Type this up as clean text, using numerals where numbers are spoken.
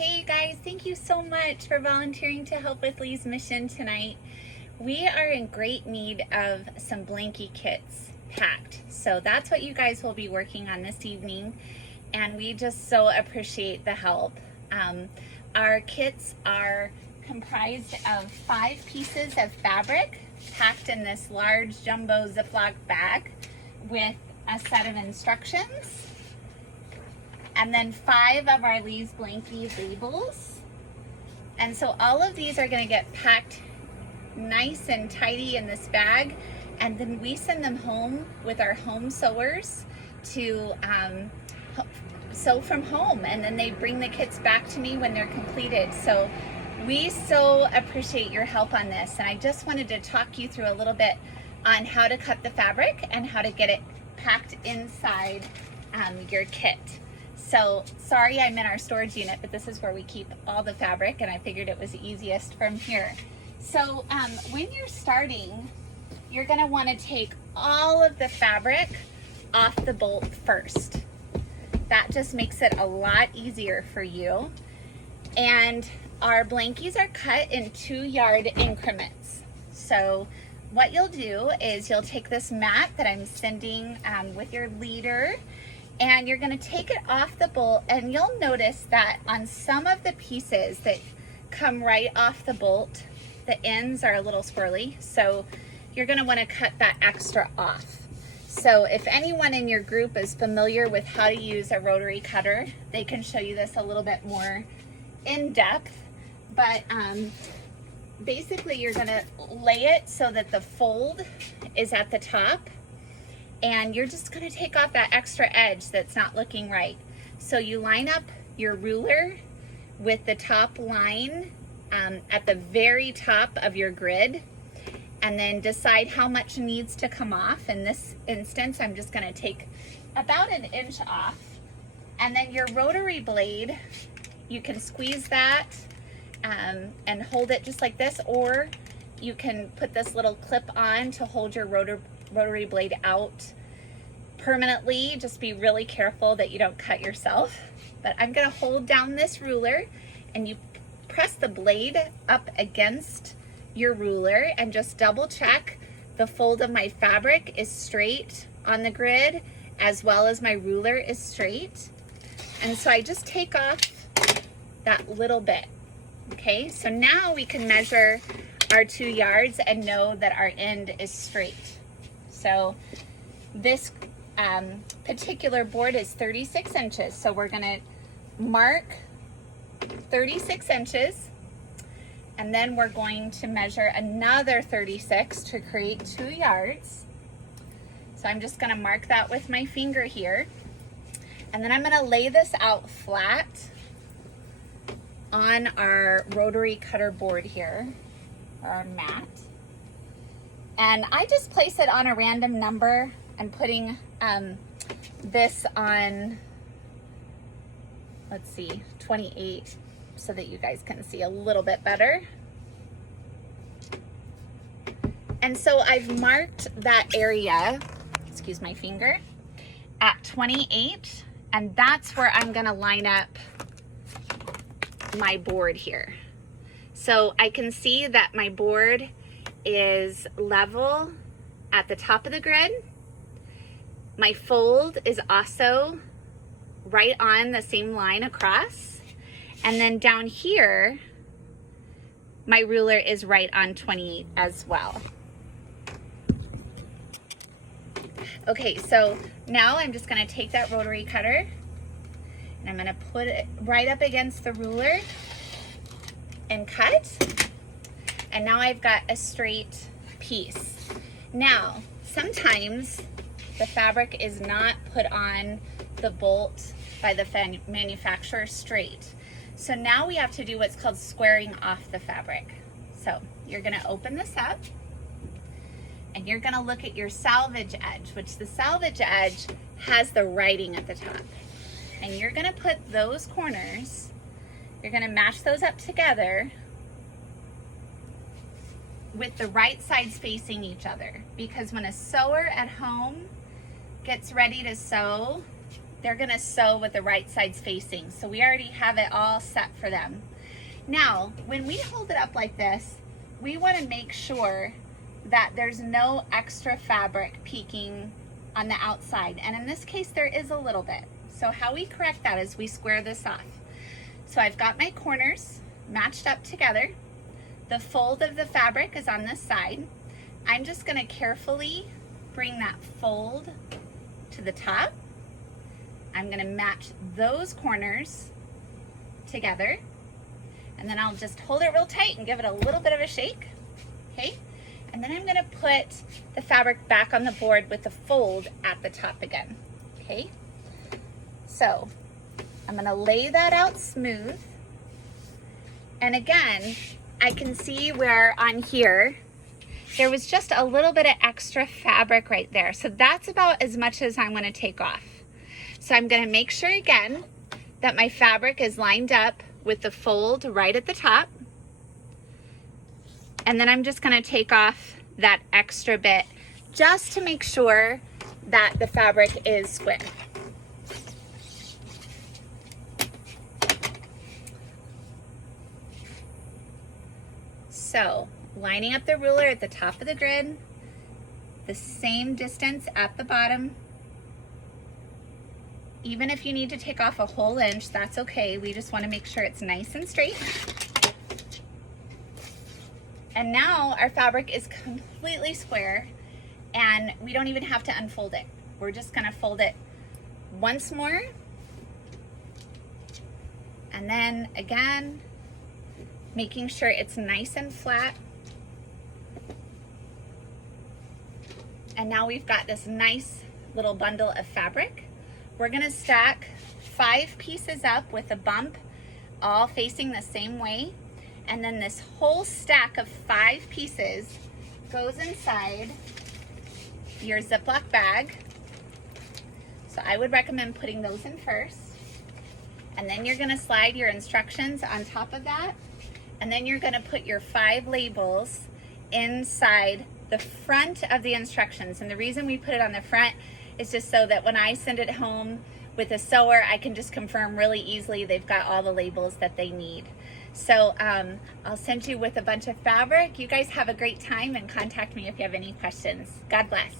Hey guys, thank you so much for volunteering to help with Lee's mission tonight. We are in great need of some blankie kits packed. So that's what you guys will be working on this evening. And we just so appreciate the help. Our kits are comprised of 5 pieces of fabric packed in this large jumbo Ziploc bag with a set of instructions. And then 5 of our Lee's Blankie labels. And so all of these are going to get packed nice and tidy in this bag, and then we send them home with our home sewers to sew from home, and then they bring the kits back to me when they're completed. So we so appreciate your help on this, and I just wanted to talk you through a little bit on how to cut the fabric and how to get it packed inside your kit. So sorry I'm in our storage unit, but this is where we keep all the fabric, and I figured it was easiest from here. So when you're starting, you're gonna wanna take all of the fabric off the bolt first. That just makes it a lot easier for you. And our blankies are cut in 2-yard increments. So what you'll do is you'll take this mat that I'm sending with your leader, and you're gonna take it off the bolt, and you'll notice that on some of the pieces that come right off the bolt, the ends are a little squirrely, so you're gonna wanna cut that extra off. So if anyone in your group is familiar with how to use a rotary cutter, they can show you this a little bit more in depth, but basically you're gonna lay it so that the fold is at the top, and you're just gonna take off that extra edge that's not looking right. So you line up your ruler with the top line at the very top of your grid, and then decide how much needs to come off. In this instance, I'm just gonna take about 1 inch off. And then your rotary blade, you can squeeze that and hold it just like this, or you can put this little clip on to hold your rotary blade out permanently. Just be really careful that you don't cut yourself. But I'm gonna hold down this ruler, and you press the blade up against your ruler and just double check the fold of my fabric is straight on the grid, as well as my ruler is straight. And so I just take off that little bit. Okay, so now we can measure our 2 yards and know that our end is straight. So this particular board is 36 inches. So we're gonna mark 36 inches, and then we're going to measure another 36 to create 2 yards. So I'm just gonna mark that with my finger here. And then I'm gonna lay this out flat on our rotary cutter board here, our mat. And I just place it on a random number. I'm putting this on, let's see, 28, so that you guys can see a little bit better. And so I've marked that area, excuse my finger, at 28, and that's where I'm gonna line up my board here. So I can see that my board is level at the top of the grid. My fold is also right on the same line across. And then down here, my ruler is right on 28 as well. Okay, so now I'm just gonna take that rotary cutter, and I'm gonna put it right up against the ruler and cut. And now I've got a straight piece. Now, sometimes the fabric is not put on the bolt by the manufacturer straight. So now we have to do what's called squaring off the fabric. So you're gonna open this up, and you're gonna look at your salvage edge, which the salvage edge has the writing at the top. And you're gonna put those corners, you're gonna match those up together with the right sides facing each other. Because when a sewer at home gets ready to sew, they're gonna sew with the right sides facing. So we already have it all set for them. Now, when we hold it up like this, we wanna make sure that there's no extra fabric peeking on the outside. And in this case, there is a little bit. So how we correct that is we square this off. So I've got my corners matched up together. The fold of the fabric is on this side. I'm just gonna carefully bring that fold to the top. I'm gonna match those corners together, and then I'll just hold it real tight and give it a little bit of a shake, okay? And then I'm gonna put the fabric back on the board with the fold at the top again, okay? So I'm gonna lay that out smooth. And again, I can see where on here, there was just a little bit of extra fabric right there. So that's about as much as I'm gonna take off. So I'm gonna make sure again that my fabric is lined up with the fold right at the top. And then I'm just gonna take off that extra bit just to make sure that the fabric is square. So lining up the ruler at the top of the grid, the same distance at the bottom. Even if you need to take off a whole inch, that's okay. We just want to make sure it's nice and straight. And now our fabric is completely square and we don't even have to unfold it. We're just gonna fold it once more. And then again, making sure it's nice and flat. And now we've got this nice little bundle of fabric. We're gonna stack 5 pieces up with a bump, all facing the same way. And then this whole stack of 5 pieces goes inside your Ziploc bag. So I would recommend putting those in first. And then you're gonna slide your instructions on top of that. And then you're gonna put your 5 labels inside the front of the instructions. And the reason we put it on the front is just so that when I send it home with a sewer, I can just confirm really easily they've got all the labels that they need. So I'll send you with a bunch of fabric. You guys have a great time and contact me if you have any questions. God bless.